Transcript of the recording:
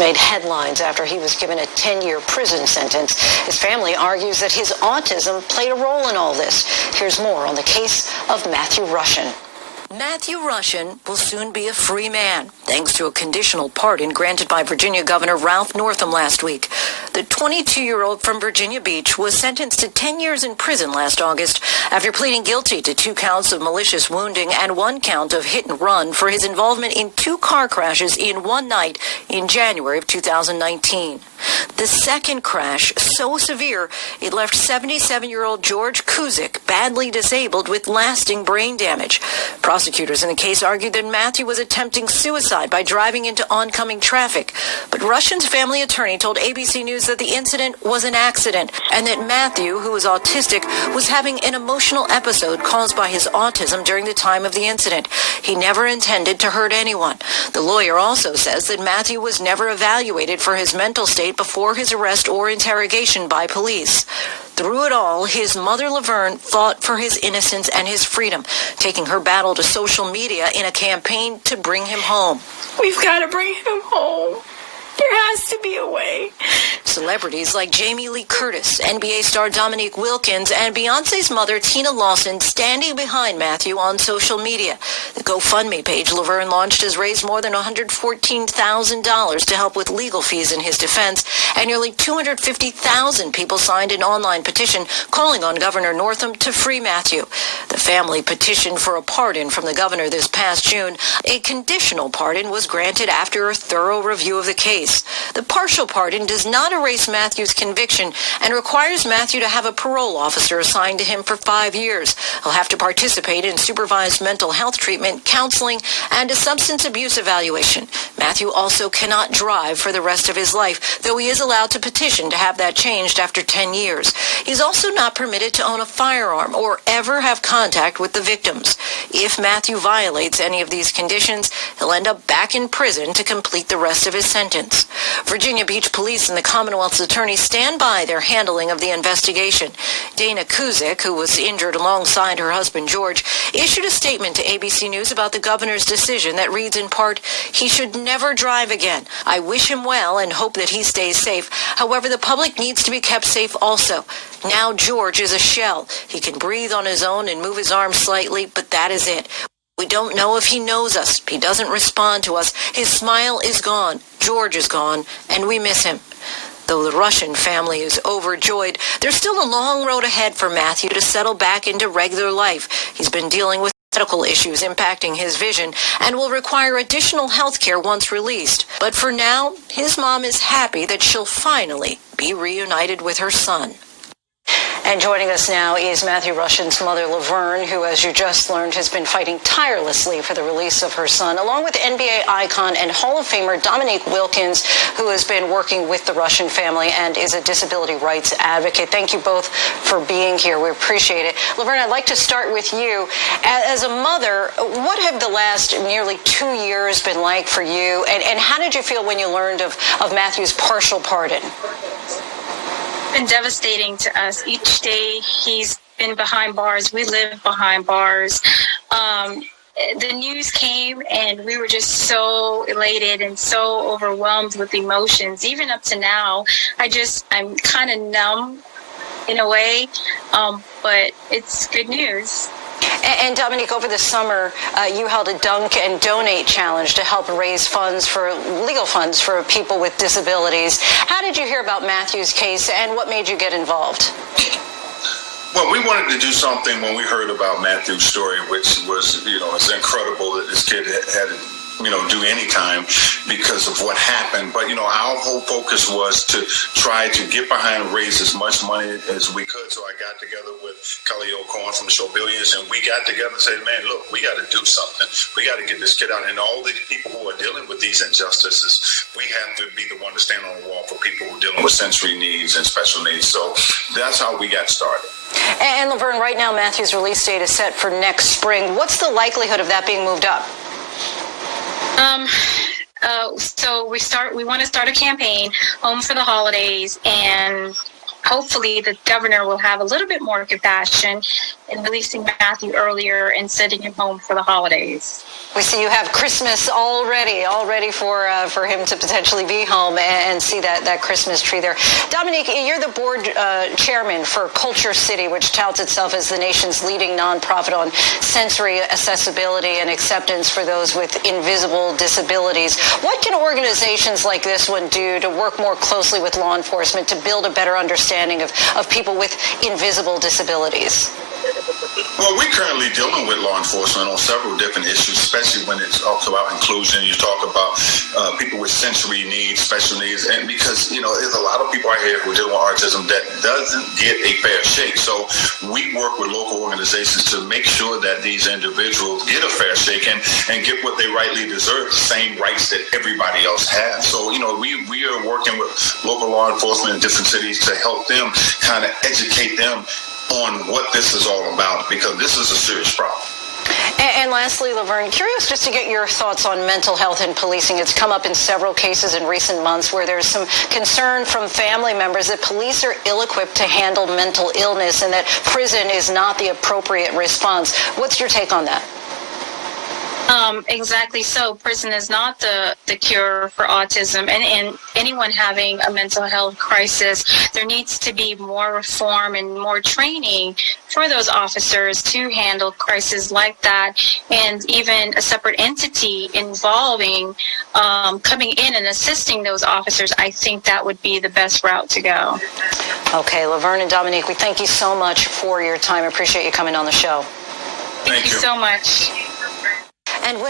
made headlines after he was given a 10-year prison sentence. His family argues that his autism played a role in all this. Here's more on the case of Matthew Rushin. Matthew Rushin will soon be a free man, thanks to a conditional pardon granted by Virginia Governor Ralph Northam last week. The 22-year-old from Virginia Beach was sentenced to 10 years in prison last August after pleading guilty to 2 counts of malicious wounding and 1 count of hit and run for his involvement in 2 car crashes in one night in January of 2019. The second crash, so severe, it left 77-year-old George Kuzik badly disabled with lasting brain damage. Prosecutors in the case argued that Matthew was attempting suicide by driving into oncoming traffic. But Rushin's family attorney told ABC News that the incident was an accident and that Matthew, who was autistic, was having an emotional episode caused by his autism during the time of the incident. He never intended to hurt anyone. The lawyer also says that Matthew was never evaluated for his mental state before his arrest or interrogation by police. Through it all, his mother, Laverne, fought for his innocence and his freedom, taking her battle to social media in a campaign to bring him home. We've got to bring him home. There has to be a way. Celebrities like Jamie Lee Curtis, NBA star Dominique Wilkins, and Beyonce's mother, Tina Lawson, standing behind Matthew on social media. The GoFundMe page Laverne launched has raised more than $114,000 to help with legal fees in his defense, and nearly 250,000 people signed an online petition calling on Governor Northam to free Matthew. The family petitioned for a pardon from the governor this past June. A conditional pardon was granted after a thorough review of the case. The partial pardon does not erase Matthew's conviction and requires Matthew to have a parole officer assigned to him for 5 years. He'll have to participate in supervised mental health treatment, counseling, and a substance abuse evaluation. Matthew also cannot drive for the rest of his life, though he is allowed to petition to have that changed after 10 years. He's also not permitted to own a firearm or ever have contact with the victims. If Matthew violates any of these conditions, he'll end up back in prison to complete the rest of his sentence. Virginia Beach Police and the Commonwealth's attorney stand by their handling of the investigation. Dana Kuzik, who was injured alongside her husband George, issued a statement to ABC News about the governor's decision that reads in part, "He should never drive again. I wish him well and hope that he stays safe. However, the public needs to be kept safe also. Now George is a shell. He can breathe on his own and move his arms slightly, but that is it. We don't know if he knows us. He doesn't respond to us. His smile is gone. George is gone, and we miss him." Though the Rushin family is overjoyed, there's still a long road ahead for Matthew to settle back into regular life. He's been dealing with medical issues impacting his vision and will require additional health care once released. But for now, his mom is happy that she'll finally be reunited with her son. And joining us now is Matthew Rushin's mother, Laverne, who, as you just learned, has been fighting tirelessly for the release of her son, along with NBA icon and Hall of Famer Dominique Wilkins, who has been working with the Rushin family and is a disability rights advocate. Thank you both for being here. We appreciate it. Laverne, I'd like to start with you. As a mother, what have the last nearly 2 years been like for you, and how did you feel when you learned of Matthew's partial pardon? Been devastating to us. Each day he's been behind bars. We live behind bars. The news came and we were just so elated and so overwhelmed with emotions. Even up to now, I'm kind of numb in a way, but it's good news. And Dominique, over the summer, you held a Dunk and Donate challenge to help raise legal funds for people with disabilities. How did you hear about Matthew's case, and what made you get involved? Well, we wanted to do something when we heard about Matthew's story, which was, it's incredible that this kid had do any time because of what happened. But, our whole focus was to try to get behind and raise as much money as we could. So I got together with Kelly O'Corn from Show Billions, and we got together and said, man, look, we got to do something. We got to get this kid out. And all these people who are dealing with these injustices, we have to be the one to stand on the wall for people who are dealing with sensory needs and special needs. So that's how we got started. And Laverne, right now, Matthew's release date is set for next spring. What's the likelihood of that being moved up? So we want to start a campaign, Home for the Holidays, and hopefully the governor will have a little bit more compassion in releasing Matthew earlier and sending him home for the holidays. We see you have Christmas all ready for him to potentially be home and see that Christmas tree there. Dominique, you're the board chairman for Culture City, which touts itself as the nation's leading nonprofit on sensory accessibility and acceptance for those with invisible disabilities. What can organizations like this one do to work more closely with law enforcement to build a better understanding of people with invisible disabilities? Well, we're currently dealing with law enforcement on several different issues, especially when it's also about inclusion. You talk about people with sensory needs, special needs, and because, there's a lot of people out here who deal with autism that doesn't get a fair shake. So we work with local organizations to make sure that these individuals get a fair shake and get what they rightly deserve, the same rights that everybody else has. So, we are working with local law enforcement in different cities to help them kind of educate them on what this is all about, because this is a serious problem. And lastly, Laverne, curious just to get your thoughts on mental health and policing. It's come up in several cases in recent months where there's some concern from family members that police are ill-equipped to handle mental illness and that prison is not the appropriate response. What's your take on that? Exactly so. Prison is not the cure for autism, and anyone having a mental health crisis, there needs to be more reform and more training for those officers to handle crises like that, and even a separate entity involving coming in and assisting those officers. I think that would be the best route to go. Okay, Laverne and Dominique, we thank you so much for your time. I appreciate you coming on the show. Thank you so much. And when